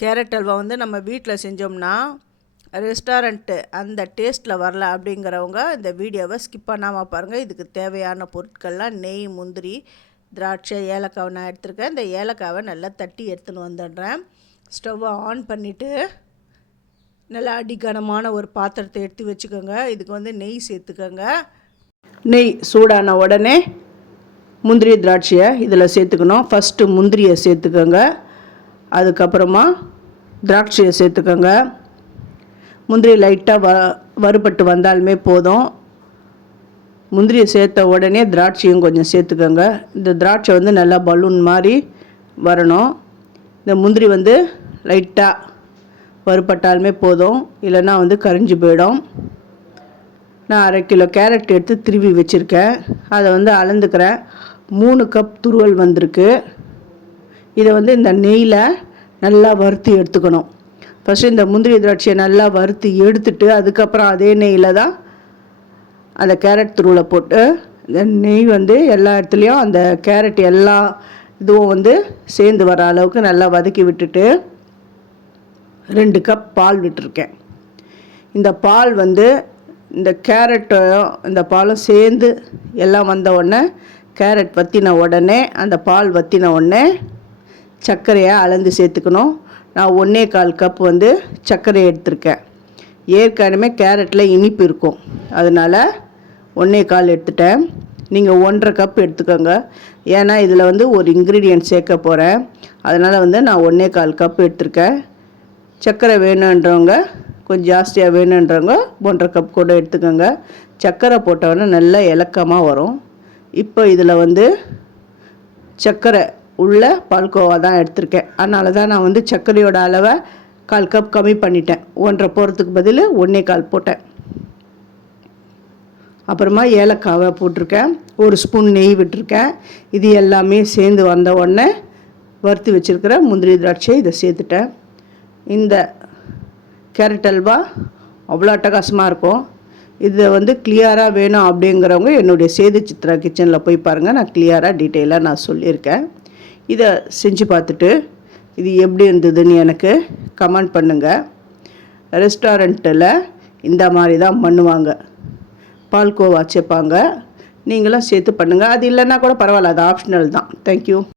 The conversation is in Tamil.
கேரட் அல்வா வந்து நம்ம வீட்டில் செஞ்சோம்னா ரெஸ்டாரண்ட்டு அந்த டேஸ்ட்டில் வரல அப்படிங்கிறவங்க இந்த வீடியோவை ஸ்கிப் பண்ணாமல் பாருங்கள். இதுக்கு தேவையான பொருட்கள்லாம் நெய், முந்திரி, திராட்சை, ஏலக்காவை நான் எடுத்துருக்கேன். இந்த ஏலக்காவை நல்லா தட்டி எடுத்துன்னு வந்துடுறேன். ஸ்டவ்வை ஆன் பண்ணிவிட்டு நல்லா அடிக்கனமான ஒரு பாத்திரத்தை எடுத்து வச்சுக்கோங்க. இதுக்கு வந்து நெய் சேர்த்துக்கோங்க. நெய் சூடான உடனே முந்திரி, திராட்சையை இதில் சேர்த்துக்கணும். ஃபஸ்ட்டு முந்திரியை சேர்த்துக்கோங்க, அதுக்கப்புறமா திராட்சையை சேர்த்துக்கோங்க. முந்திரி லைட்டாக வறுபட்டு வந்தாலுமே போதும். முந்திரியை சேர்த்த உடனே திராட்சையும் கொஞ்சம் சேர்த்துக்கோங்க. இந்த திராட்சை வந்து நல்லா பலூன் மாதிரி வரணும். இந்த முந்திரி வந்து லைட்டாக வறுபட்டாலுமே போதும், இல்லைன்னா வந்து கரிஞ்சு போயிடும். நான் 1/2 கிலோ கேரட் எடுத்து திருவி வச்சுருக்கேன். அதை வந்து அளந்துக்கிறேன். 3 கப் துருவல் வந்திருக்கு. இதை வந்து இந்த நெய்யில் நல்லா வறுத்து எடுத்துக்கணும். ஃபஸ்ட்டு இந்த முந்திரி திராட்சையை நல்லா வறுத்து எடுத்துட்டு அதுக்கப்புறம் அதே நெய்யில் தான் அந்த கேரட் துருவலை போட்டு இந்த நெய் வந்து எல்லா இடத்துலையும் அந்த கேரட் எல்லா இதுவும் வந்து சேர்ந்து வர அளவுக்கு நல்லா வதக்கி விட்டுட்டு 2 கப் பால் விட்டுருக்கேன். இந்த பால் வந்து இந்த கேரட்டும் இந்த பாலும் சேர்ந்து எல்லாம் வந்த உடனே, கேரட் வற்றின உடனே, அந்த பால் வற்றின உடனே சர்க்கரையை அளந்து சேர்த்துக்கணும். நான் 1/4 கப் வந்து சர்க்கரை எடுத்திருக்கேன். ஏற்கனவே கேரட்டில் இனிப்பு இருக்கும், அதனால் 1/4 எடுத்துட்டேன். நீங்கள் 1/2 கப் எடுத்துக்கோங்க. ஏன்னா இதில் வந்து ஒரு இன்க்ரீடியன்ட் சேர்க்க போகிறேன், அதனால் வந்து நான் 1/4 கப் எடுத்திருக்கேன். சர்க்கரை வேணுன்றவங்க, கொஞ்சம் ஜாஸ்தியாக வேணுன்றவங்க 1/2 கப் கூட எடுத்துக்கோங்க. சர்க்கரை போட்டோன்னே நல்லா இலக்கமாக வரும். இப்போ இதில் வந்து சர்க்கரை உள்ள பால்கோவா தான் எடுத்திருக்கேன், அதனால தான் நான் வந்து சர்க்கரையோட அளவை 1/4 கப் கம்மி பண்ணிட்டேன். 1/2 போகிறதுக்கு பதில் 1/4 போட்டேன். அப்புறமா ஏலக்காவை போட்டிருக்கேன். 1 ஸ்பூன் நெய் விட்டுருக்கேன். இது எல்லாமே சேர்ந்து வந்த உடனே வறுத்து வச்சுருக்கிற முந்திரி, திராட்சை இதை சேர்த்துட்டேன். இந்த கேரட் அல்வா அவ்வளோ அட்டகாசமாக இருக்கும். இதை வந்து கிளியராக வேணும் அப்படிங்கிறவங்க என்னுடைய சேது சித்ரா கிச்சனில் போய் பாருங்கள். நான் கிளியராக டீட்டெயிலாக நான் சொல்லியிருக்கேன். இதை செஞ்சு பார்த்துட்டு இது எப்படி இருந்ததுன்னு எனக்கு கமெண்ட் பண்ணுங்கள். ரெஸ்டாரண்ட்டில் இந்த மாதிரி தான் பண்ணுவாங்க, பால்கோவா சேர்ப்பாங்க. நீங்களும் சேர்த்து பண்ணுங்கள். அது இல்லைன்னா கூட பரவாயில்ல, அது ஆப்ஷனல் தான். தேங்க்யூ.